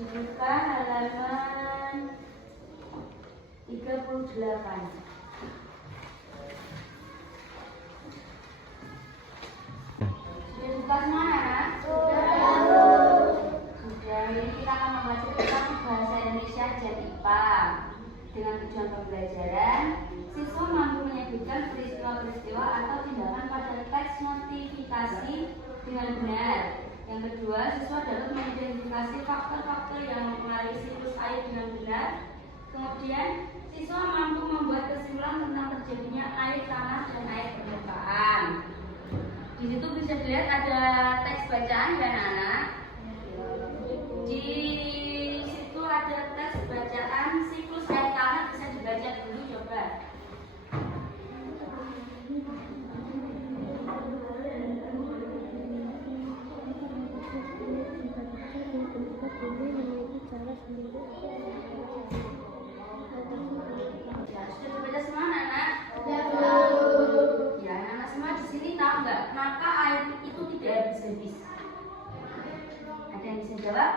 Dibuka halaman 38. Sudah buka semua ya? Sudah. Ini kita akan membaca tentang bahasa Indonesia dan IPA. Dengan tujuan pembelajaran, siswa mampu menyebutkan peristiwa-peristiwa atau tindakan pada teks notifikasi dengan benar. Yang kedua, siswa dapat mengidentifikasi faktor-faktor yang mempengaruhi siklus air dengan benar. Kemudian, siswa mampu membuat kesimpulan tentang terjadinya air tanah dan air permukaan. Di situ bisa dilihat ada teks bacaan ya anak-anak. Di situ ada teks bacaan siklus air tanah, bisa dibaca dulu coba. Ya, sudah dibaca semua anak-anak? Ya, anak-anak semua di sini tahu nggak kenapa air itu tidak habis-habis? Ada yang bisa jawab?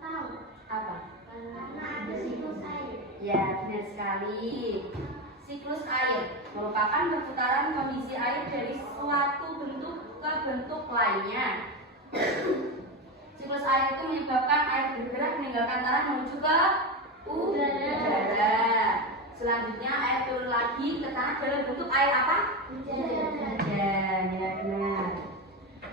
Tahu. Apa? Karena ada siklus air. Ya, benar sekali. Siklus air merupakan perputaran kondisi air dari suatu bentuk ke bentuk lainnya. Siklus air itu menyebabkan air bergerak meninggalkan tanah menuju ke udara. Selanjutnya air turun lagi ke tanah dalam bentuk air apa? Hujan. Ya, benar.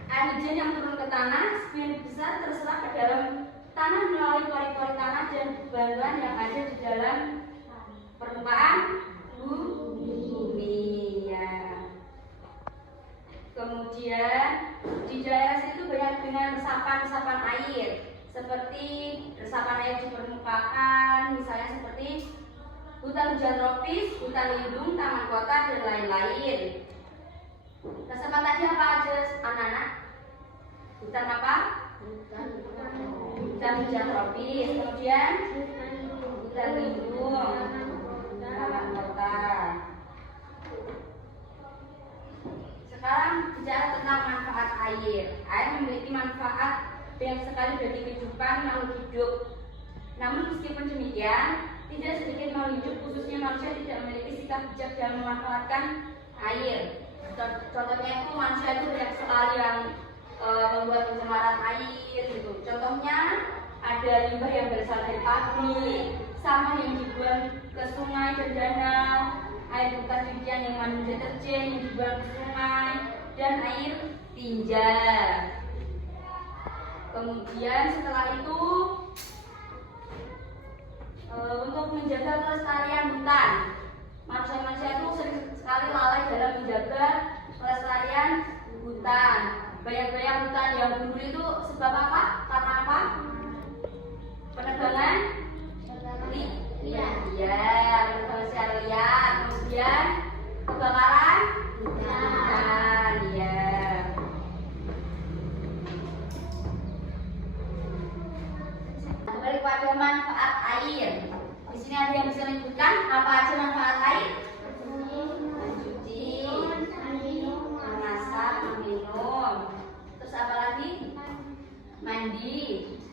Air hujan yang turun ke tanah sebagian besar terserap ke dalam tanah melalui pori-pori tanah dan beban yang ada di dalam permukaan bumi. Ya. Kemudian di daerah situ banyak dengan resapan-resapan air, seperti resapan air di permukaan, misalnya seperti hutan hujan tropis, hutan lindung, taman kota, dan lain-lain. Resapan tadi apa aja anak-anak? Hutan apa? Hutan hujan tropis, kemudian hutan lindung, taman kota. Sekarang bicara tentang manfaat air. Air memiliki manfaat banyak sekali bagi kehidupan makhluk hidup. Namun meskipun demikian, tidak sedikit makhluk hidup, khususnya manusia, tidak memiliki sikap bijak dalam memanfaatkan air. Contohnya itu manusia itu banyak sekali yang membuat pencemaran air gitu. Contohnya ada limbah yang berasal dari pabrik, sampah yang dibuang ke sungai dan danau, air bekas cucian yang mengandung deterjen yang dibuang ke sungai, dan air tinja. Kemudian setelah itu untuk menjaga kelestarian hutan, manusia-manusia itu sering sekali lalai dalam menjaga kelestarian hutan. Banyak-banyak hutan yang gugur itu sebab apa? Karena apa? Penebangan liar, penebangan secara liar. Kemudian kebakaran hutan, ya. Kembali pada manfaat air. Di sini ada yang bisa menyebutkan apa aja manfaat air? Mencuci, memasak, meminum. Terus apa lagi? Mandi.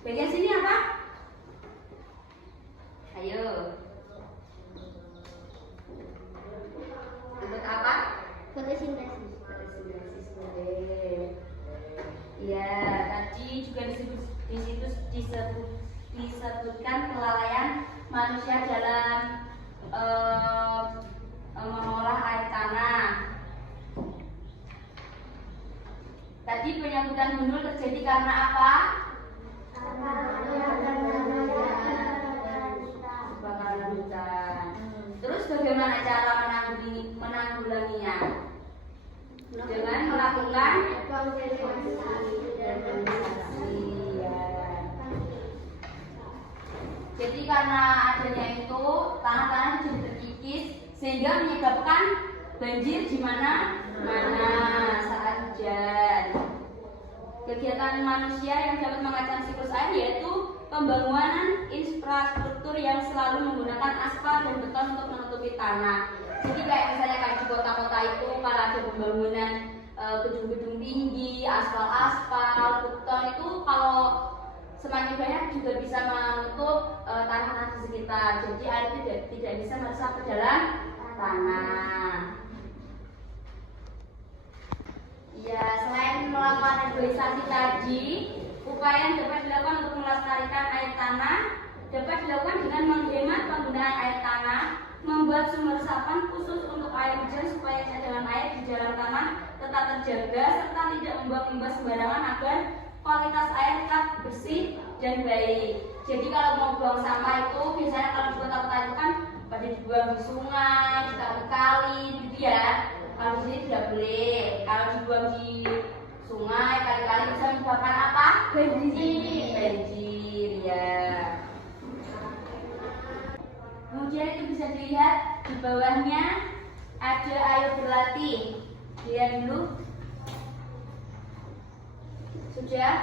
Bagian sini apa? Ayo. Untuk apa? Fotosintesis. Fotosintesis, boleh. Ya, tadi juga disebutkan kelalaian manusia dalam penyerbukan gundul terjadi karena apa? Kebakaran hutan. Terus bagaimana cara menanggulanginya? Dengan melakukan urbanisasi, ya. Jadi karena adanya itu tanah-tanah jadi terkikis sehingga menyebabkan banjir di mana-mana saat hujan. Kegiatan manusia yang dapat mengancam siklus air yaitu pembangunan infrastruktur yang selalu menggunakan aspal dan beton untuk menutupi tanah. Jadi kayak misalnya kayak di kota-kota itu kalau ada pembangunan gedung-gedung tinggi, aspal, beton itu kalau semakin banyak juga bisa menutup tanah-tanah di sekitar. Jadi air tidak bisa meresap ke dalam tanah. Ya, selain melakukan reboisasi tadi, upaya yang dapat dilakukan untuk melestarikan air tanah dapat dilakukan dengan menghemat penggunaan air tanah, membuat sumber resapan khusus untuk air hujan supaya cadangan air di dalam tanah tetap terjaga serta tidak membuang limbah sembarangan agar kualitas air tetap bersih dan baik. Jadi kalau mau buang sampah itu biasanya kalau di kota-kota itu kan pada dibuang di sungai, di kali-kali gitu ya. Kalau di sini tidak boleh. Kalau dibuang di sungai, kali-kali bisa menyebabkan apa? Banjir, ya. Kemudian itu bisa dilihat di bawahnya ada ayo berlatih. Lihat dulu. Sudah.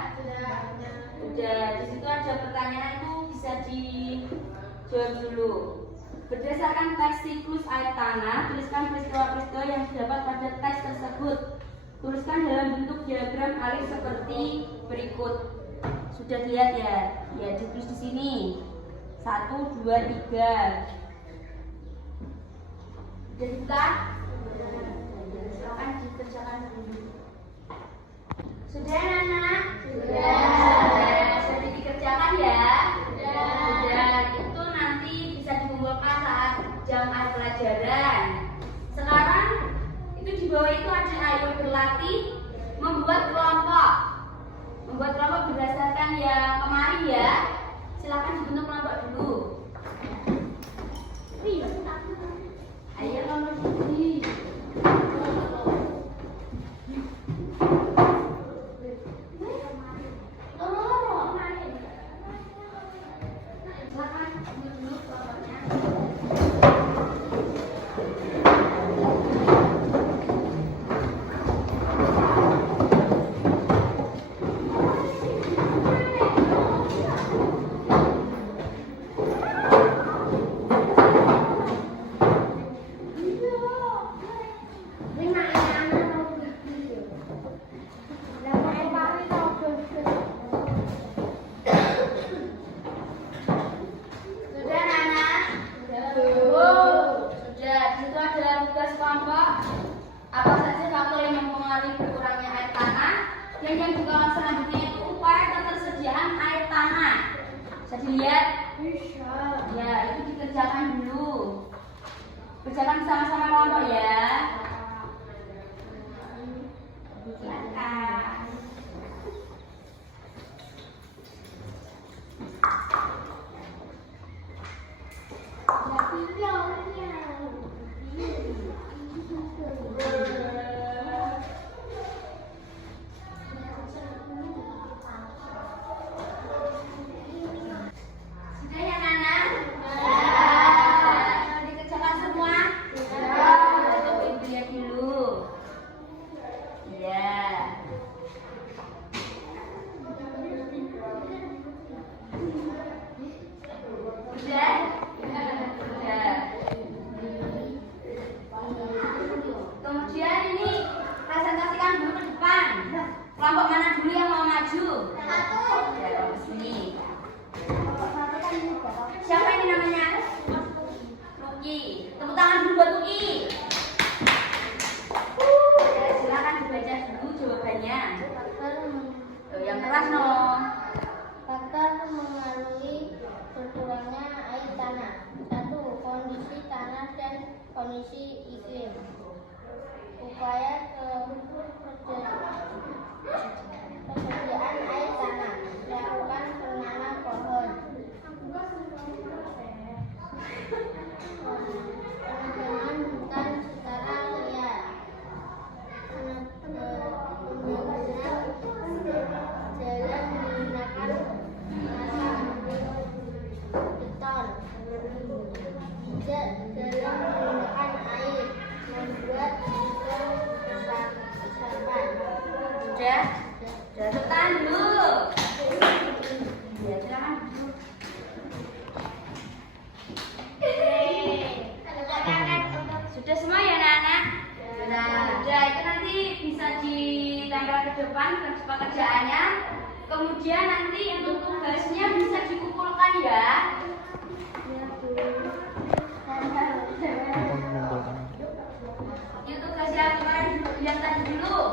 Di situ ada pertanyaan itu bisa dijawab dulu. Berdasarkan teks siklus air tanah, tuliskan peristiwa-peristiwa yang terdapat pada teks tersebut. Tuliskan dalam bentuk diagram alif seperti berikut. Sudah dilihat ya? Ya, ditulis di sini. 1, 2, 3. Sudah dibuka? Silakan dikerjakan dulu. Sudah, anak? Sudah dikerjakan ya? Sudah. Itu nanti bisa dikumpulkan saat jam akhir pelajaran. Sekarang itu di bawah itu ada ayo berlatih membuat kelompok. Membuat kelompok berdasarkan yang kemarin ya. Silakan dibentuk kelompok dulu. Ayo kelompok dulu. Yang juga selanjutnya itu upaya ketersediaan air tanah. Bisa dilihat? Ya, itu dikerjakan dulu. Kerjakan bersama-sama kelompok ya. Silakan. Kemudian ini presentasikan dulu ke depan. Kelompok mana dulu yang mau maju? Ya, ke sini. Siapa ini namanya? Luki. Tepuk tangan dulu buat Luki. Ya, silakan dibaca dulu jawabannya. Yang keras no. Faktor mengalami berkurangnya air tanah. 1. Kondisi tanah dan kondisi iklim. Upaya Sudah semua ya anak-anak? Sudah, itu nanti bisa ditempel ke depan pekerjaannya. Kemudian nanti untuk tugasnya bisa dikumpulkan ya. Itu tugas yang kemarin yang tadi dulu.